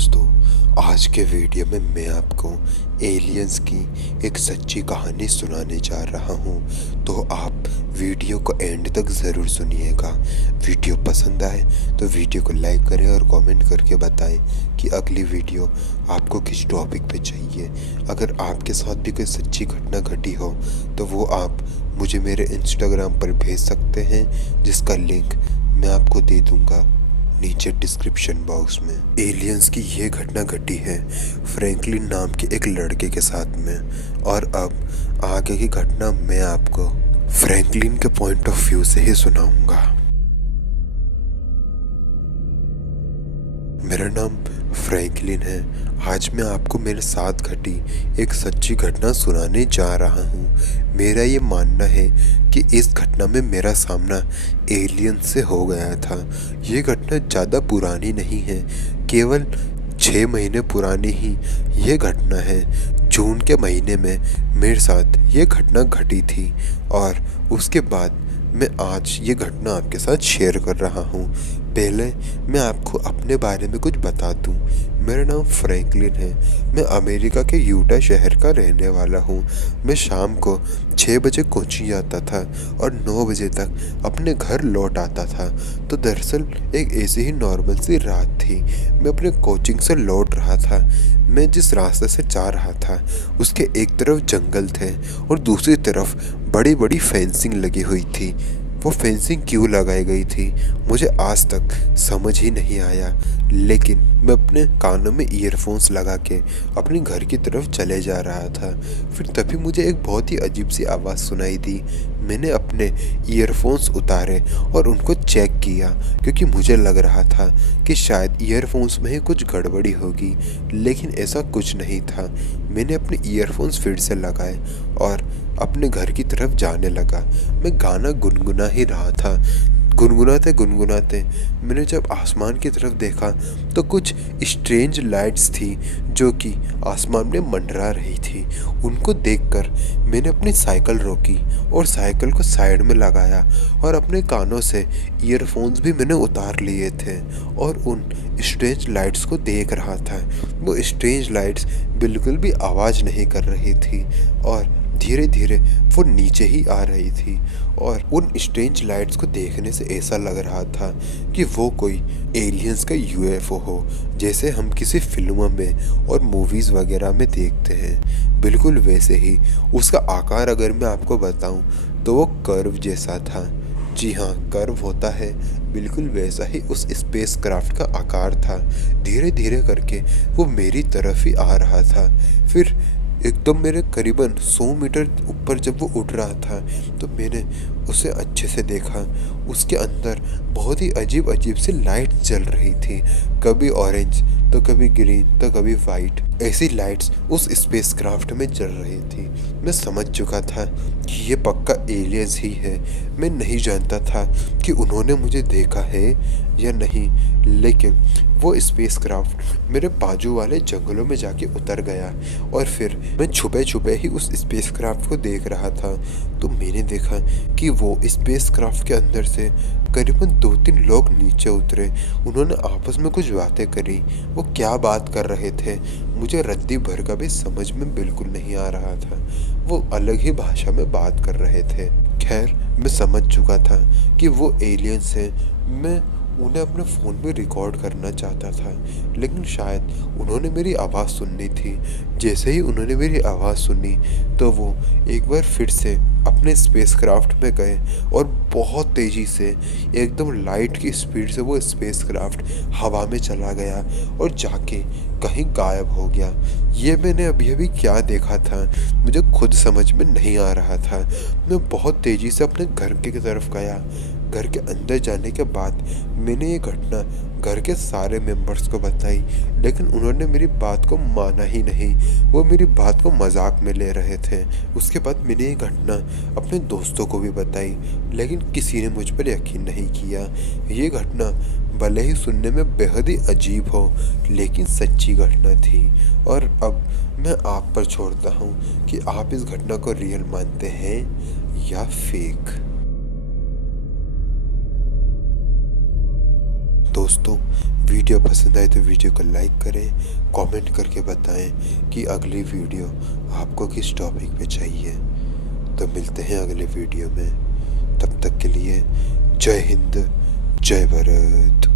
दोस्तों, आज के वीडियो में मैं आपको एलियंस की एक सच्ची कहानी सुनाने जा रहा हूँ। तो आप वीडियो को एंड तक ज़रूर सुनिएगा। वीडियो पसंद आए तो वीडियो को लाइक करें और कमेंट करके बताएं कि अगली वीडियो आपको किस टॉपिक पे चाहिए। अगर आपके साथ भी कोई सच्ची घटना घटी हो तो वो आप मुझे मेरे इंस्टाग्राम पर भेज सकते हैं, जिसका लिंक मैं आपको दे दूँगा नीचे डिस्क्रिप्शन बॉक्स में। एलियंस की ये घटना घटी है फ्रैंकलिन नाम के एक लड़के के साथ में, और अब आगे की घटना मैं आपको फ्रैंकलिन के पॉइंट ऑफ व्यू से ही सुनाऊंगा। मेरा नाम फ्रैंकलिन है। आज मैं आपको मेरे साथ घटी एक सच्ची घटना सुनाने जा रहा हूँ। मेरा ये मानना है कि इस घटना में मेरा सामना एलियन से हो गया था। ये घटना ज़्यादा पुरानी नहीं है, केवल 6 महीने पुरानी ही ये घटना है। जून के महीने में मेरे साथ ये घटना घटी थी और उसके बाद मैं आज ये घटना आपके साथ शेयर कर रहा हूँ। पहले मैं आपको अपने बारे में कुछ बता दूँ। मेरा नाम फ्रैंकलिन है। मैं अमेरिका के यूटा शहर का रहने वाला हूँ। मैं शाम को 6 बजे कोचिंग जाता था और 9 बजे तक अपने घर लौट आता था। तो दरअसल एक ऐसी ही नॉर्मल सी रात थी। मैं अपने कोचिंग से लौट रहा था। मैं जिस रास्ते से जा रहा था उसके एक तरफ जंगल थे और दूसरी तरफ बड़ी बड़ी फेंसिंग लगी हुई थी। वो फेंसिंग क्यों लगाई गई थी मुझे आज तक समझ ही नहीं आया, लेकिन मैं अपने कानों में ईयरफोन्स लगा के अपने घर की तरफ चले जा रहा था। फिर तभी मुझे एक बहुत ही अजीब सी आवाज़ सुनाई दी। मैंने अपने ईयरफोन्स उतारे और उनको चेक किया, क्योंकि मुझे लग रहा था कि शायद ईयरफोन्स में ही कुछ गड़बड़ी होगी, लेकिन ऐसा कुछ नहीं था। मैंने अपने ईयरफोन्स फिर से लगाए और अपने घर की तरफ जाने लगा। मैं गाना गुनगुना ही रहा था। गुनगुनाते गुनगुनाते मैंने जब आसमान की तरफ देखा तो कुछ स्ट्रेंज लाइट्स थी जो कि आसमान में मंडरा रही थी। उनको देखकर मैंने अपनी साइकिल रोकी और साइकिल को साइड में लगाया और अपने कानों से ईयरफोन्स भी मैंने उतार लिए थे और उन स्ट्रेंज लाइट्स को देख रहा था। वो स्ट्रेंज लाइट्स बिल्कुल भी आवाज़ नहीं कर रही थी और धीरे धीरे वो नीचे ही आ रही थी। और उन स्ट्रेंज लाइट्स को देखने से ऐसा लग रहा था कि वो कोई एलियंस का यूएफओ हो, जैसे हम किसी फिल्मों में और मूवीज़ वगैरह में देखते हैं। बिल्कुल वैसे ही उसका आकार अगर मैं आपको बताऊं तो वो कर्व जैसा था। जी हाँ, कर्व होता है, बिल्कुल वैसा ही उस स्पेस क्राफ्ट का आकार था। धीरे धीरे करके वो मेरी तरफ ही आ रहा था। फिर एकदम मेरे करीबन 100 मीटर ऊपर जब वो उड़ रहा था तो मैंने उसे अच्छे से देखा। उसके अंदर बहुत ही अजीब अजीब सी लाइट जल रही थी, कभी ऑरेंज तो कभी ग्रीन तो कभी वाइट। ऐसी लाइट्स उस स्पेस क्राफ्ट में जल रही थी। मैं समझ चुका था कि ये पक्का एलियंस ही है। मैं नहीं जानता था कि उन्होंने मुझे देखा है या नहीं, लेकिन वो स्पेस क्राफ्ट मेरे बाजू वाले जंगलों में जाके उतर गया और फिर मैं छुपे छुपे ही उस स्पेस क्राफ्ट को देख रहा था। तो मैंने देखा कि वो स्पेस क्राफ्ट के अंदर से करीबन 2-3 लोग नीचे उतरे। उन्होंने आपस में कुछ बातें करी। वो क्या बात कर रहे थे मुझे रद्दी भर का भी समझ में बिल्कुल नहीं आ रहा था। वो अलग ही भाषा में बात कर रहे थे। खैर, मैं समझ चुका था कि वो एलियंस हैं। मैं उन्हें अपने फ़ोन में रिकॉर्ड करना चाहता था, लेकिन शायद उन्होंने मेरी आवाज़ सुननी थी। जैसे ही उन्होंने मेरी आवाज़ सुनी तो वो एक बार फिर से अपने स्पेसक्राफ्ट में गए और बहुत तेज़ी से एकदम लाइट की स्पीड से वो स्पेसक्राफ्ट हवा में चला गया और जाके कहीं गायब हो गया। ये मैंने अभी अभी क्या देखा था मुझे खुद समझ में नहीं आ रहा था। मैं बहुत तेज़ी से अपने घर की तरफ गया। घर के अंदर जाने के बाद मैंने ये घटना घर के सारे मेंबर्स को बताई, लेकिन उन्होंने मेरी बात को माना ही नहीं। वो मेरी बात को मजाक में ले रहे थे। उसके बाद मैंने ये घटना अपने दोस्तों को भी बताई, लेकिन किसी ने मुझ पर यकीन नहीं किया। ये घटना भले ही सुनने में बेहद ही अजीब हो, लेकिन सच्ची घटना थी। और अब मैं आप पर छोड़ता हूँ कि आप इस घटना को रियल मानते हैं या फेक। दोस्तों, वीडियो पसंद आए तो वीडियो को लाइक करें, कमेंट करके बताएं कि अगली वीडियो आपको किस टॉपिक पे चाहिए। तो मिलते हैं अगले वीडियो में, तब तक के लिए जय हिंद, जय भारत।